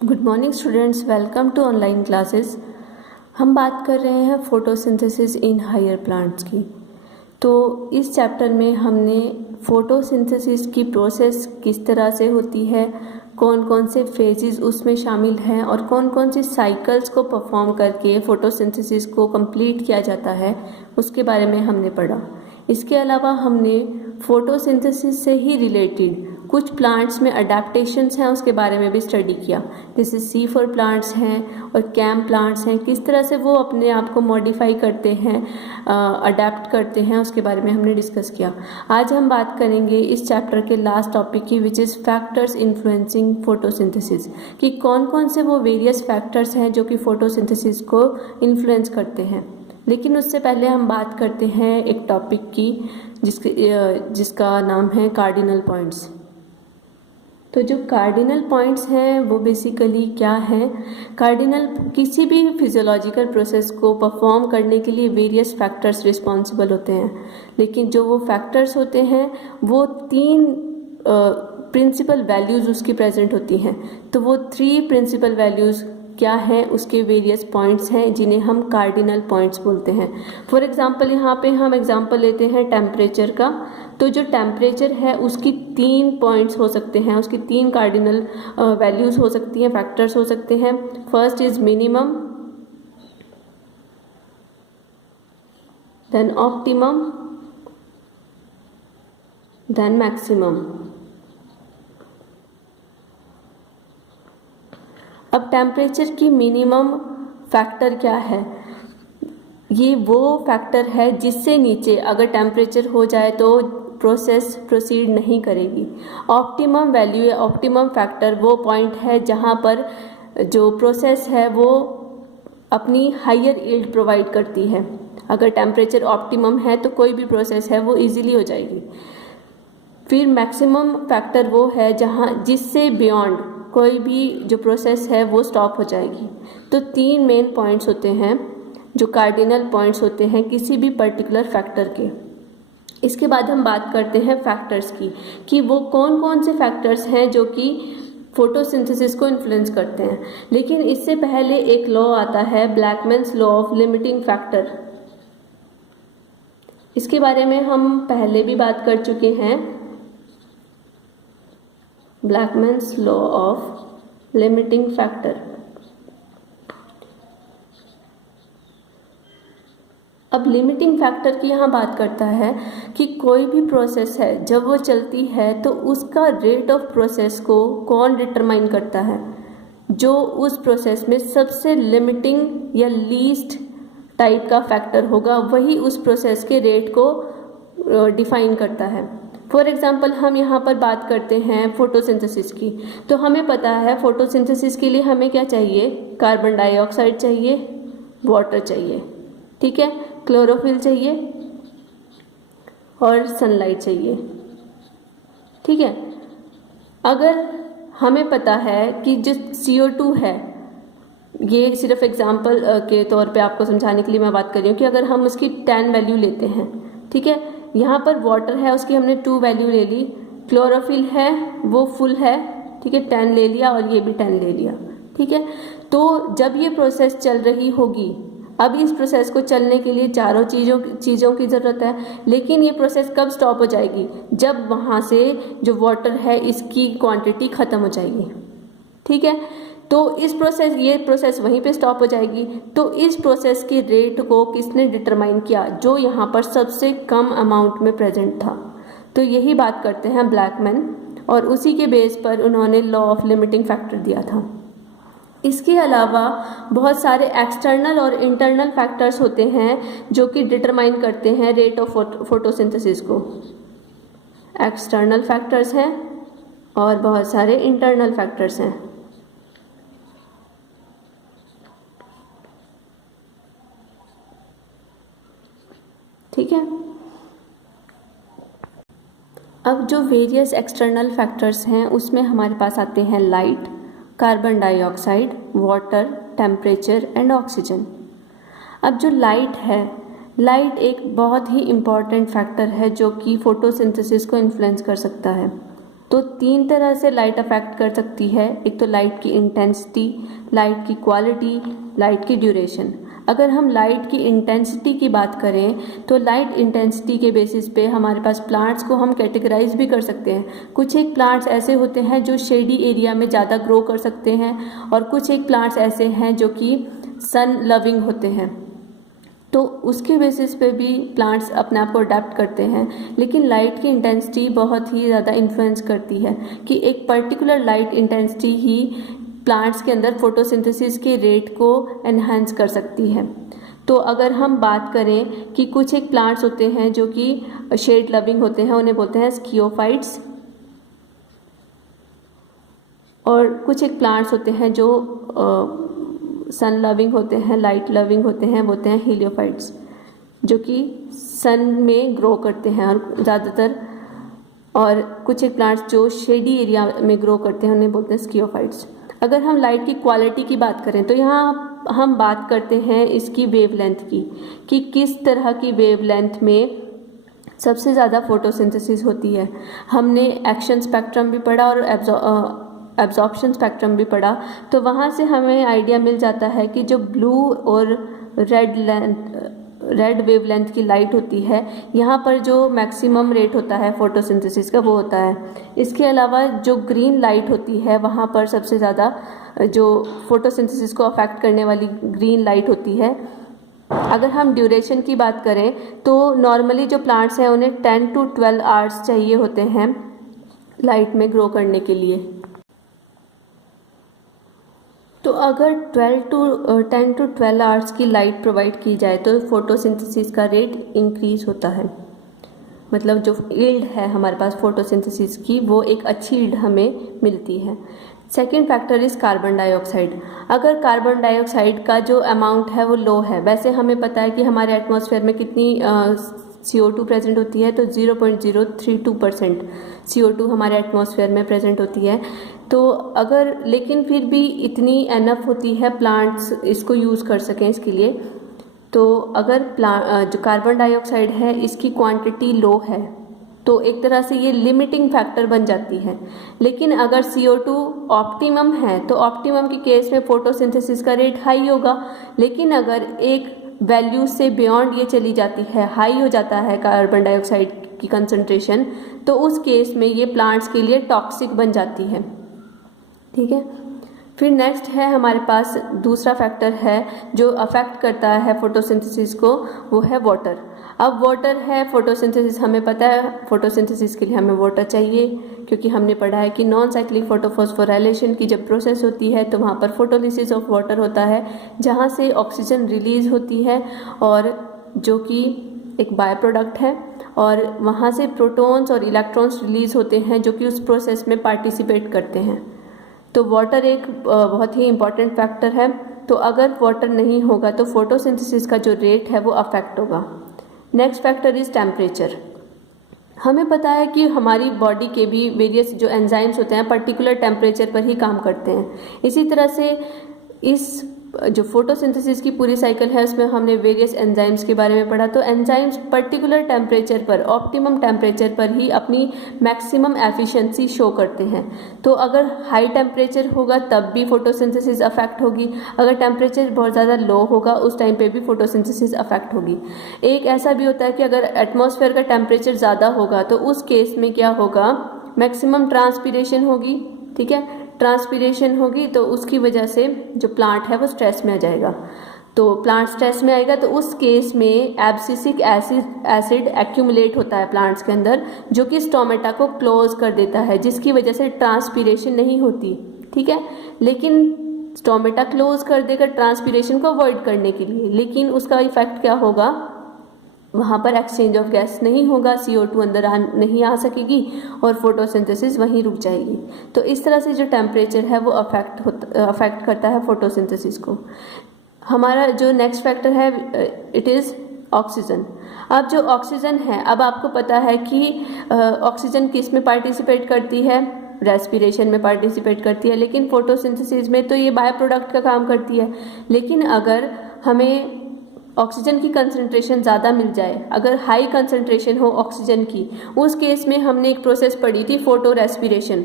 Good morning students, welcome to online classes. हम बात कर रहे हैं फोटोसिंथेसिस इन हायर प्लांट्स की। तो इस चैप्टर में हमने फोटोसिंथेसिस की प्रोसेस किस तरह से होती है, कौन कौन से फेजेस उसमें शामिल हैं और कौन कौन सी साइकिल्स को परफॉर्म करके फोटोसिंथेसिस को कंप्लीट किया जाता है, उसके बारे में हमने पढ़ा। इसके अलावा हमने फोटोसिंथेसिस से ही रिलेटेड कुछ प्लांट्स में अडेप्टेशंस हैं उसके बारे में भी स्टडी किया, जैसे C4 प्लांट्स हैं और कैम प्लांट्स हैं, किस तरह से वो अपने आप को मॉडिफाई करते हैं, अडेप्ट करते हैं, उसके बारे में हमने डिस्कस किया। आज हम बात करेंगे इस चैप्टर के लास्ट टॉपिक की, which is factors influencing photosynthesis, कि कौन कौन से वो वेरियस फैक्टर्स हैं जो कि फोटोसिंथेसिस को इन्फ्लुएंस करते हैं। लेकिन उससे पहले हम बात करते हैं एक टॉपिक की जिसका नाम है कार्डिनल पॉइंट्स। तो जो कार्डिनल पॉइंट्स हैं वो बेसिकली क्या हैं? कार्डिनल किसी भी फिजियोलॉजिकल प्रोसेस को परफॉर्म करने के लिए वेरियस फैक्टर्स रिस्पॉन्सिबल होते हैं, लेकिन जो वो फैक्टर्स होते हैं वो तीन प्रिंसिपल वैल्यूज़ उसकी प्रेजेंट होती हैं। तो वो 3 प्रिंसिपल वैल्यूज़ क्या हैं, उसके वेरियस पॉइंट्स हैं जिन्हें हम कार्डिनल पॉइंट्स बोलते हैं। फॉर एग्जांपल यहाँ पे हम एग्जांपल लेते हैं टेम्परेचर का। तो जो टेम्परेचर है उसकी 3 पॉइंट्स हो सकते हैं, उसकी 3 कार्डिनल वैल्यूज़ हो सकती हैं, फैक्टर्स हो सकते हैं। First is minimum, then optimum, then maximum. अब टेम्परेचर की मिनिमम फैक्टर क्या है? ये वो फैक्टर है जिससे नीचे अगर टेम्परेचर हो जाए तो प्रोसेस प्रोसीड नहीं करेगी। ऑप्टिमम वैल्यू या ऑप्टिमम फैक्टर वो पॉइंट है जहाँ पर जो प्रोसेस है वो अपनी हायर यील्ड प्रोवाइड करती है। अगर टेम्परेचर ऑप्टिमम है तो कोई भी प्रोसेस है वो इजीली हो जाएगी। फिर मैक्सिमम फैक्टर वो है जहाँ जिससे बियॉन्ड कोई भी जो प्रोसेस है वो स्टॉप हो जाएगी। तो 3 मेन पॉइंट्स होते हैं जो कार्डिनल पॉइंट्स होते हैं किसी भी पर्टिकुलर फैक्टर के। इसके बाद हम बात करते हैं फैक्टर्स की, कि वो कौन कौन से फैक्टर्स हैं जो कि फोटोसिंथेसिस को इन्फ्लुएंस करते हैं। लेकिन इससे पहले एक लॉ आता है, ब्लैकमैन्स लॉ ऑफ लिमिटिंग फैक्टर। इसके बारे में हम पहले भी बात कर चुके हैं, ब्लैकमैन्स लॉ ऑफ लिमिटिंग फैक्टर। अब लिमिटिंग फैक्टर की यहाँ बात करता है कि कोई भी प्रोसेस है जब वो चलती है तो उसका रेट ऑफ प्रोसेस को कौन डिटरमाइन करता है? जो उस प्रोसेस में सबसे लिमिटिंग या लीस्ट टाइप का फैक्टर होगा वही उस प्रोसेस के रेट को डिफाइन करता है। फॉर एग्जाम्पल हम यहाँ पर बात करते हैं फोटोसिंथेसिस की। तो हमें पता है फोटोसिंथेसिस के लिए हमें क्या चाहिए? कार्बन डाइऑक्साइड चाहिए, वाटर चाहिए, ठीक है, क्लोरोफिल चाहिए और सनलाइट चाहिए, ठीक है। अगर हमें पता है कि जो CO2 है, ये सिर्फ एग्जाम्पल के तौर पे आपको समझाने के लिए मैं बात कर रही हूँ कि अगर हम उसकी 10 वैल्यू लेते हैं, ठीक है, यहाँ पर वाटर है उसकी हमने 2 वैल्यू ले ली, क्लोरोफिल है वो फुल है, ठीक है, 10 ले लिया और ये भी 10 ले लिया, ठीक है। तो जब ये प्रोसेस चल रही होगी, अब इस प्रोसेस को चलने के लिए चारों चीज़ों की ज़रूरत है, लेकिन ये प्रोसेस कब स्टॉप हो जाएगी? जब वहाँ से जो वाटर है इसकी क्वांटिटी ख़त्म हो जाएगी, ठीक है। तो ये प्रोसेस वहीं पे स्टॉप हो जाएगी। तो इस प्रोसेस के रेट को किसने डिटरमाइन किया? जो यहाँ पर सबसे कम अमाउंट में प्रेजेंट था। तो यही बात करते हैं ब्लैकमैन, और उसी के बेस पर उन्होंने लॉ ऑफ लिमिटिंग फैक्टर दिया था। इसके अलावा बहुत सारे एक्सटर्नल और इंटरनल फैक्टर्स होते हैं जो कि डिटरमाइन करते हैं रेट ऑफ फोटोसिंथेसिस को। एक्सटर्नल फैक्टर्स हैं और बहुत सारे इंटरनल फैक्टर्स हैं। ठीक है। अब जो वेरियस एक्सटर्नल फैक्टर्स हैं उसमें हमारे पास आते हैं light, carbon dioxide, water, temperature and oxygen. अब जो लाइट है, लाइट एक बहुत ही इम्पॉर्टेंट फैक्टर है जो कि फोटोसिंथेसिस को इन्फ्लुएंस कर सकता है। तो 3 तरह से लाइट अफेक्ट कर सकती है। एक तो लाइट की इंटेंसिटी, लाइट की क्वालिटी, लाइट की ड्यूरेशन। अगर हम लाइट की इंटेंसिटी की बात करें तो लाइट इंटेंसिटी के बेसिस पे हमारे पास प्लांट्स को हम कैटेगराइज भी कर सकते हैं। कुछ एक प्लांट्स ऐसे होते हैं जो शेडी एरिया में ज़्यादा ग्रो कर सकते हैं, और कुछ एक प्लांट्स ऐसे हैं जो कि सन लविंग होते हैं। तो उसके बेसिस पे भी प्लांट्स अपने आप को अडेप्ट करते हैं। लेकिन लाइट की इंटेंसिटी बहुत ही ज़्यादा इन्फ्लुएंस करती है कि एक पर्टिकुलर लाइट इंटेंसिटी ही प्लांट्स के अंदर फोटोसिंथेसिस के रेट को एनहांस कर सकती है। तो अगर हम बात करें कि कुछ एक प्लांट्स होते हैं जो कि शेड लविंग होते हैं, उन्हें बोलते हैं स्कियोफाइट्स, और कुछ एक प्लांट्स होते हैं जो सन लविंग होते हैं, लाइट लविंग होते हैं, बोलते हैं हीलियोफाइट्स, जो कि सन में ग्रो करते हैं और ज़्यादातर। और कुछ एक प्लांट्स जो शेडी एरिया में ग्रो करते हैं उन्हें बोलते हैं स्कियोफाइट्स। अगर हम लाइट की क्वालिटी की बात करें तो यहाँ हम बात करते हैं इसकी वेवलेंथ की, कि किस तरह की वेवलेंथ में सबसे ज़्यादा फोटोसिंथेसिस होती है। हमने एक्शन स्पेक्ट्रम भी पढ़ा और एब्जॉर्प्शन स्पेक्ट्रम भी पढ़ा, तो वहाँ से हमें आइडिया मिल जाता है कि जो ब्लू और रेड वेवलेंथ की लाइट होती है, यहाँ पर जो मैक्सिमम रेट होता है फोटोसिंथेसिस का वो होता है। इसके अलावा जो ग्रीन लाइट होती है वहाँ पर सबसे ज़्यादा जो फोटोसिंथेसिस को अफेक्ट करने वाली ग्रीन लाइट होती है। अगर हम ड्यूरेशन की बात करें तो नॉर्मली जो प्लांट्स हैं उन्हें 10 to 12 आवर्स चाहिए होते हैं लाइट में ग्रो करने के लिए। तो अगर 10 to 12 आवर्स की लाइट प्रोवाइड की जाए तो फोटोसिंथेसिस का रेट इंक्रीज होता है। मतलब जो यील्ड है हमारे पास फोटोसिंथेसिस की, वो एक अच्छी यील्ड हमें मिलती है। Second factor is carbon dioxide. अगर कार्बन डाइऑक्साइड का जो अमाउंट है वो लो है, वैसे हमें पता है कि हमारे एटमॉस्फेयर में कितनी CO2 प्रेजेंट होती है, तो 0.032% CO2 हमारे एटमॉस्फेयर में प्रेजेंट होती है। तो अगर लेकिन फिर भी इतनी एनफ होती है प्लांट्स इसको यूज़ कर सकें इसके लिए, तो अगर जो कार्बन डाइऑक्साइड है इसकी क्वांटिटी लो है तो एक तरह से ये लिमिटिंग फैक्टर बन जाती है। लेकिन अगर CO2 ऑप्टिमम है तो ऑप्टिमम के केस में फोटोसिंथेसिस का रेट हाई होगा। लेकिन अगर एक वैल्यू से बियॉन्ड ये चली जाती है, हाई हो जाता है कार्बन डाइऑक्साइड की कंसंट्रेशन, तो उस केस में ये प्लांट्स के लिए टॉक्सिक बन जाती है। ठीक है, फिर नेक्स्ट है हमारे पास दूसरा फैक्टर है जो अफेक्ट करता है फोटोसिंथेसिस को, वो है वाटर। अब वाटर है फोटोसिंथेसिस, हमें पता है फोटोसिंथेसिस के लिए हमें वाटर चाहिए, क्योंकि हमने पढ़ा है कि नॉन साइक्लिक फोटोफॉस्फोराइलेशन की जब प्रोसेस होती है तो वहाँ पर फोटोलिसिस ऑफ वाटर होता है, जहाँ से ऑक्सीजन रिलीज होती है और जो कि एक बाय प्रोडक्ट है, और वहाँ से प्रोटॉन्स और इलेक्ट्रॉन्स रिलीज होते हैं जो कि उस प्रोसेस में पार्टिसिपेट करते हैं। तो वाटर एक बहुत ही इम्पॉर्टेंट फैक्टर है। तो अगर वाटर नहीं होगा तो फोटोसिंथेसिस का जो रेट है वो अफेक्ट होगा। Next factor is temperature. हमें पता है कि हमारी बॉडी के भी वेरियस जो एंजाइम्स होते हैं पर्टिकुलर टेम्परेचर पर ही काम करते हैं। इसी तरह से इस जो फोटोसिंथेसिस की पूरी साइकिल है उसमें हमने वेरियस एंजाइम्स के बारे में पढ़ा। तो एंजाइम्स पर्टिकुलर टेम्परेचर पर, ऑप्टिमम टेम्परेचर पर ही अपनी मैक्सिमम एफिशिएंसी शो करते हैं। तो अगर हाई टेम्परेचर होगा तब भी फोटोसिंथेसिस अफेक्ट होगी, अगर टेम्परेचर बहुत ज़्यादा लो होगा उस टाइम पे भी फोटोसिंथेसिस अफेक्ट होगी। एक ऐसा भी होता है कि अगर एटमॉस्फेयर का टेम्परेचर ज़्यादा होगा तो उस केस में क्या होगा, मैक्सिमम ट्रांसपिरेशन होगी। ठीक है, ट्रांसपिरेशन होगी तो उसकी वजह से जो प्लांट है वो स्ट्रेस में आ जाएगा। तो प्लांट स्ट्रेस में आएगा तो उस केस में एब्सिसिक एसिड एक्यूमुलेट होता है प्लांट्स के अंदर, जो कि स्टोमेटा को क्लोज कर देता है, जिसकी वजह से ट्रांसपिरेशन नहीं होती। ठीक है, लेकिन स्टोमेटा क्लोज कर देगा ट्रांसपिरेशन को अवॉइड करने के लिए, लेकिन उसका इफेक्ट क्या होगा, वहाँ पर एक्सचेंज ऑफ गैस नहीं होगा, CO2 अंदर नहीं आ सकेगी और फोटोसिंथेसिस वहीं रुक जाएगी। तो इस तरह से जो टेम्परेचर है वो अफेक्ट करता है फोटोसिंथेसिस को। हमारा जो नेक्स्ट फैक्टर है इट इज़ ऑक्सीजन। अब जो ऑक्सीजन है, अब आपको पता है कि ऑक्सीजन किस में पार्टिसिपेट करती है, रेस्पिरेशन में पार्टिसिपेट करती है, लेकिन फोटोसिंथेसिस में तो ये बाय प्रोडक्ट का काम करती है। लेकिन अगर हमें ऑक्सीजन की कंसंट्रेशन ज़्यादा मिल जाए, अगर हाई कंसंट्रेशन हो ऑक्सीजन की, उस केस में हमने एक प्रोसेस पढ़ी थी फोटो रेस्पिरेशन।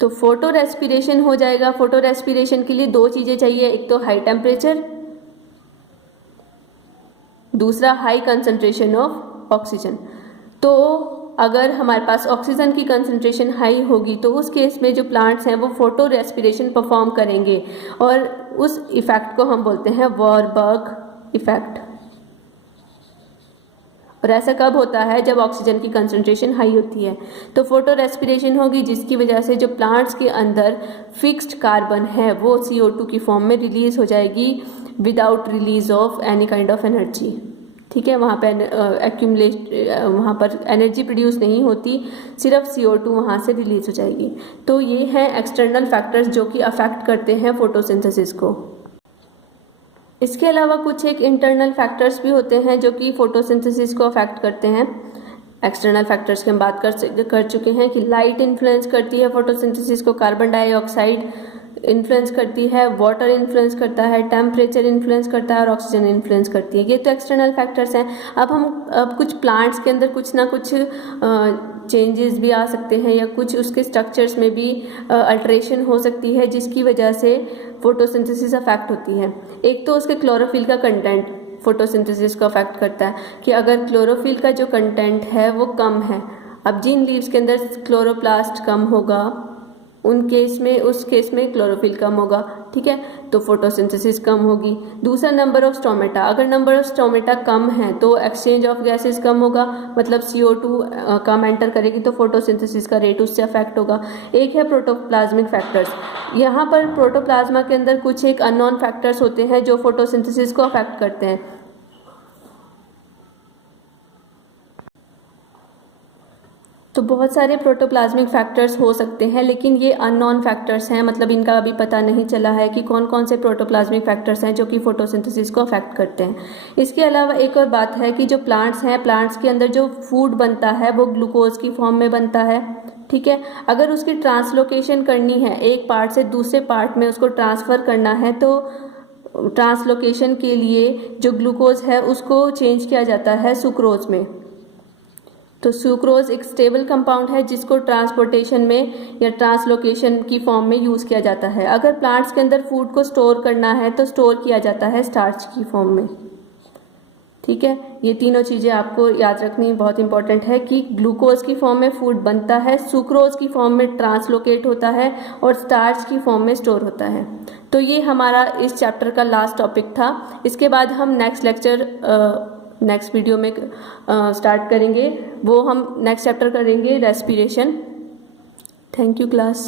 तो फोटो रेस्पिरेशन हो जाएगा। फोटो रेस्पिरेशन के लिए दो चीज़ें चाहिए, एक तो हाई टेम्परेचर, दूसरा हाई कंसंट्रेशन ऑफ ऑक्सीजन। तो अगर हमारे पास ऑक्सीजन की कंसंट्रेशन हाई होगी तो उस केस में जो प्लांट्स हैं वो फोटो रेस्पिरेशन परफॉर्म करेंगे और उस इफेक्ट को हम बोलते हैं वारबर्ग इफेक्ट। और ऐसा कब होता है? जब ऑक्सीजन की कंसंट्रेशन हाई होती है। तो फोटो रेस्पिरेशन होगी जिसकी वजह से जो प्लांट्स के अंदर फिक्स्ड कार्बन है वो CO2 की फॉर्म में रिलीज हो जाएगी without release of any kind of energy. ठीक है, वहाँ पर एनर्जी प्रोड्यूस नहीं होती, सिर्फ CO2 वहाँ से रिलीज हो जाएगी। तो ये हैं एक्सटर्नल फैक्टर्स जो कि अफेक्ट करते हैं फोटोसिंथेसिस को। इसके अलावा कुछ एक इंटरनल फैक्टर्स भी होते हैं जो कि फोटोसिंथेसिस को अफेक्ट करते हैं। एक्सटर्नल फैक्टर्स की हम बात कर चुके हैं कि लाइट इन्फ्लुएंस करती है फोटोसिंथेसिस को, कार्बन डाइऑक्साइड इन्फ्लुएंस करती है, वाटर इन्फ्लुएंस करता है, टेम्परेचर इन्फ्लुएंस करता है और ऑक्सीजन इन्फ्लुएंस करती है। ये तो एक्सटर्नल फैक्टर्स हैं। अब कुछ प्लांट्स के अंदर कुछ ना कुछ चेंजेस भी आ सकते हैं या कुछ उसके स्ट्रक्चर्स में भी अल्टरेशन हो सकती है जिसकी वजह से फोटोसिंथेसिस अफेक्ट होती है। एक तो उसके क्लोरोफिल का कंटेंट फोटोसिंथेसिस को अफेक्ट करता है कि अगर क्लोरोफिल का जो कंटेंट है वो कम है, अब जिन लीव्स के अंदर क्लोरोप्लास्ट कम होगा उस केस में क्लोरोफिल कम होगा। ठीक है, तो फोटोसिंथेसिस कम होगी। दूसरा, नंबर ऑफ स्टोमेटा, अगर नंबर ऑफ स्टोमेटा कम है तो एक्सचेंज ऑफ गैसेस कम होगा, मतलब CO2 कम एंटर करेगी तो फोटोसिंथेसिस का रेट उससे अफेक्ट होगा। एक है प्रोटोप्लाज्मिक फैक्टर्स। यहाँ पर प्रोटोप्लाज्मा के अंदर कुछ एक अननोन फैक्टर्स होते हैं जो फोटोसिंथेसिस को अफेक्ट करते हैं। तो बहुत सारे प्रोटोप्लाज्मिक फैक्टर्स हो सकते हैं लेकिन ये अननोन फैक्टर्स हैं, मतलब इनका अभी पता नहीं चला है कि कौन कौन से प्रोटोप्लाज्मिक फैक्टर्स हैं जो कि फोटोसिंथेसिस को अफेक्ट करते हैं। इसके अलावा एक और बात है कि जो प्लांट्स हैं, प्लांट्स के अंदर जो फूड बनता है वो ग्लूकोज की फॉर्म में बनता है। ठीक है, अगर उसकी ट्रांसलोकेशन करनी है, एक पार्ट से दूसरे पार्ट में उसको ट्रांसफ़र करना है, तो ट्रांसलोकेशन के लिए जो ग्लूकोज है उसको चेंज किया जाता है सुक्रोज में। तो सुक्रोज एक स्टेबल कंपाउंड है जिसको ट्रांसपोर्टेशन में या ट्रांसलोकेशन की फॉर्म में यूज़ किया जाता है। अगर प्लांट्स के अंदर फूड को स्टोर करना है तो स्टोर किया जाता है स्टार्च की फॉर्म में। ठीक है, ये तीनों चीज़ें आपको याद रखनी बहुत इंपॉर्टेंट है कि ग्लूकोज की फॉर्म में फूड बनता है, सुक्रोज की फॉर्म में ट्रांसलोकेट होता है और स्टार्च की फॉर्म में स्टोर होता है। तो ये हमारा इस चैप्टर का लास्ट टॉपिक था। इसके बाद हम नेक्स्ट वीडियो में स्टार्ट करेंगे, वो हम नेक्स्ट चैप्टर करेंगे रेस्पिरेशन। Thank you class.